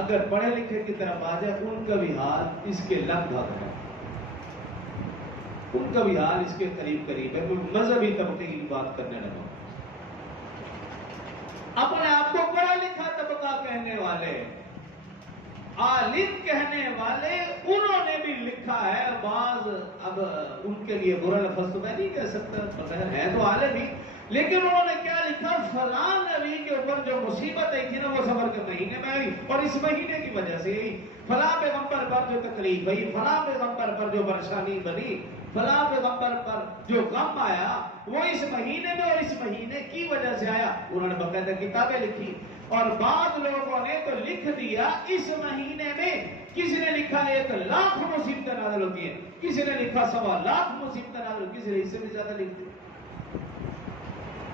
اگر پڑھے لکھے کی طرف آ جائے ان کا بھی حال اس کے لگ بھگ ہے، ان کا بھی حال اس کے قریب قریب ہے۔ کوئی مذہبی طبقے کی بات کرنے لگا، اپنے آپ کو پڑھا لکھا طبقہ کہنے والے، عالم کہنے والے، انہوں نے بھی لکھا ہے بعض، اب ان کے لیے برا لفظ تو میں نہیں کہہ سکتا، بغیر ہے تو عالم ہی، لیکن انہوں نے کیا لکھا، فلاں نبی کے اوپر جو مصیبت آئی تھی نا وہ صبر کے مہینے میں آئی اور اس مہینے کی وجہ سے آئی، فلاں پیغمبر پر جو تکلیف ہوئی، فلاں پیغمبر پر جو پریشانی بنی، فلاں پیغمبر پر جو غم آیا وہ اس مہینے میں اور اس مہینے کی وجہ سے آیا۔ انہوں نے باقاعدہ کتابیں لکھی، اور بعض لوگوں نے تو لکھ دیا اس مہینے میں، کسی نے لکھا 1,00,000 مصیبتیں نازل ہوتی ہیں، کسی نے لکھا 1,25,000 مصیبتیں نازل ہوتی ہیں، کسی نے اس سے بھی زیادہ لکھ دیا،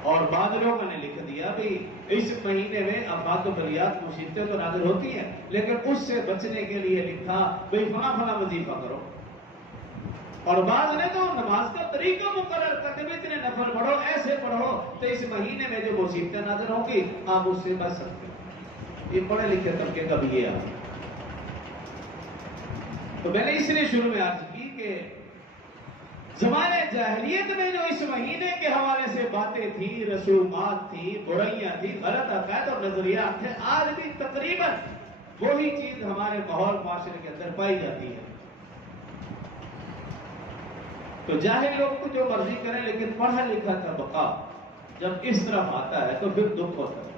اور بعض لوگوں نے لکھ دیا بھئی اس مہینے میں آفات و بلیات مصیبتیں تو نازل ہوتی ہیں، لیکن اس سے بچنے کے لیے لکھا بھئی فلاں فلاں وظیفہ کرو، اور بعض نے تو نماز کا طریقہ مقرر کرتے ہوئے اتنے نفل پڑھو، ایسے پڑھو تو اس مہینے میں جو مصیبتیں نازل ہوں گی آپ اس سے بچ سکتے ہیں۔ یہ پڑھے لکھے طبقے کا بھی یہ ہے۔ تو میں نے اس لیے شروع میں عرض کی کہ زمانے جاہلیت میں جو اس مہینے کے حوالے سے باتیں تھیں، رسومات تھیں، برائیاں تھیں، غلط عقائد اور نظریات تھے، آج بھی تقریباً وہی چیز ہمارے ماحول معاشرے کے اندر پائی جاتی ہے۔ تو جاہل لوگ کو جو مرضی کریں، لیکن پڑھا لکھا طبقہ جب اس طرف آتا ہے تو پھر دکھ ہوتا ہے۔